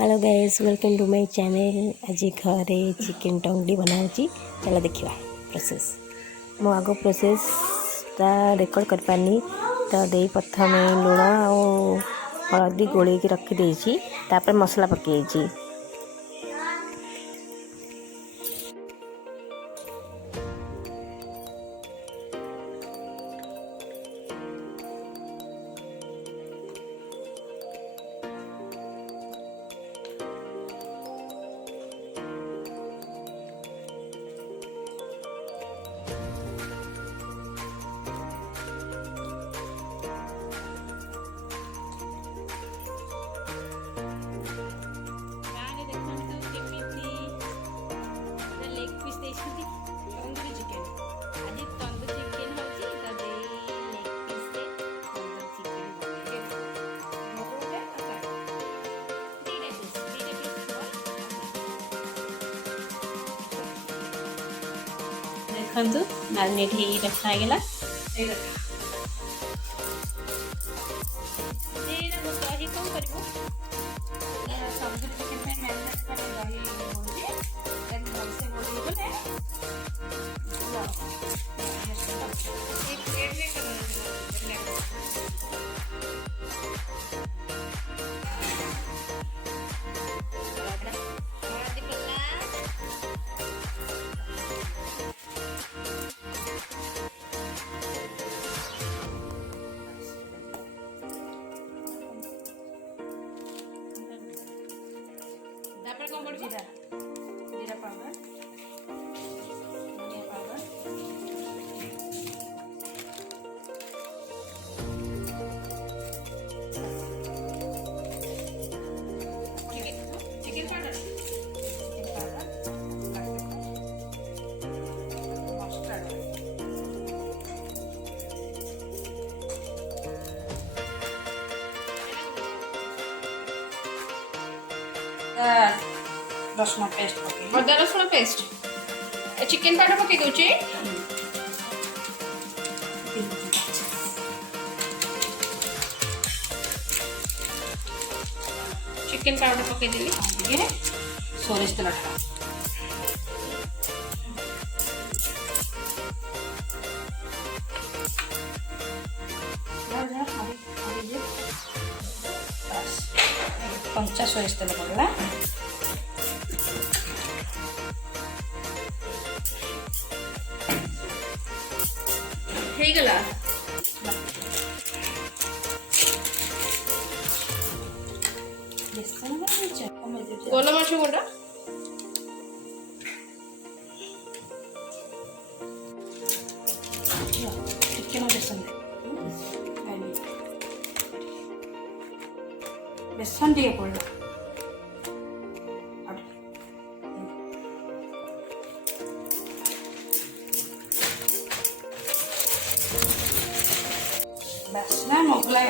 Hello guys, welcome to my channel. आज घरे chicken टंगड़ी बनाऊँगी। चला देखा प्रोसेस। मो आग प्रोसेसटा रेकर्ड कर पानी तो दे प्रथम लुण और हलदी गोल रखी तापर मसला पकई। देखु मैरिनेट हो रखागला। जीरा जीरा पाउडर, धनिया पाउडर, चिकन पाउडर, मस्टर्ड रसुण पेस्ट अदा रसुण पेस्ट चिकन पाउडर पकई दूचे। चिकन पाउडर पकई देली सोरिष तेल कंचा सोरिष तेल पड़ला। गला गोल मरीच गुंड चिकेन बेसन टे पड़ा बासना मोगला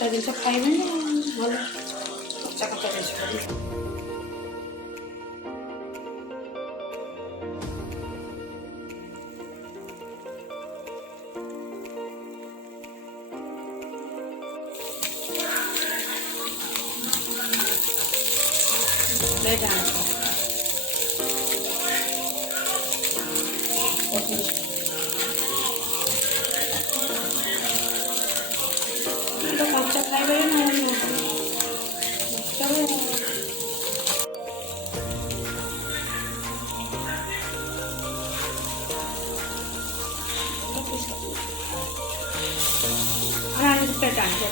कच्चा जिन खाइबे भल कच्चा कच्चा जिन ले जाना तो कच्चा खाइबे ना चलो प्लेट आने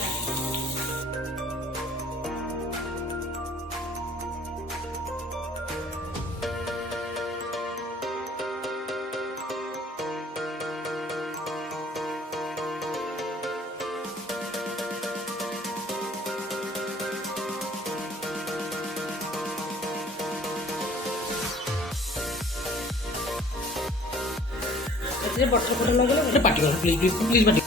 बटर बटर लगे पार्टी करो प्लीज प्लीज प्लीज पार्टी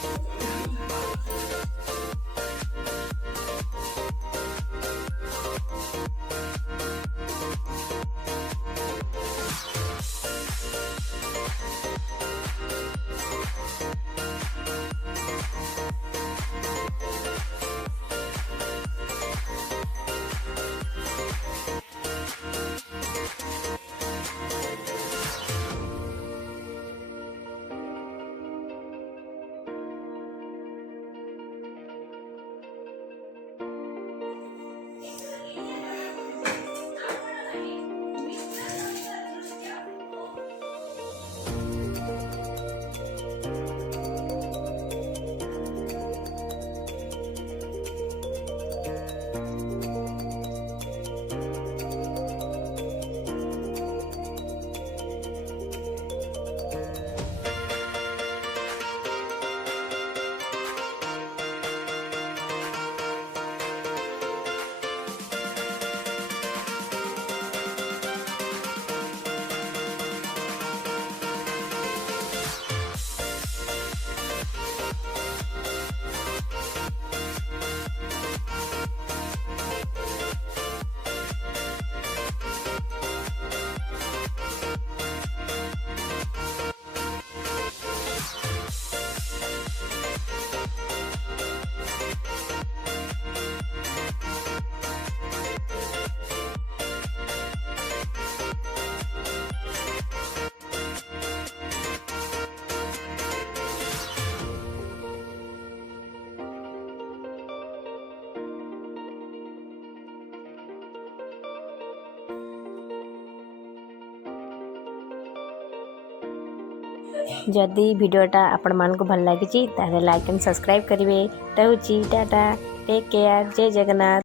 जदि भिडियोटा आपण मानक भल लगी ताले लाइक एंड सब्सक्राइब करेंगे। रोची टाटा टेक केयर जय जगन्नाथ।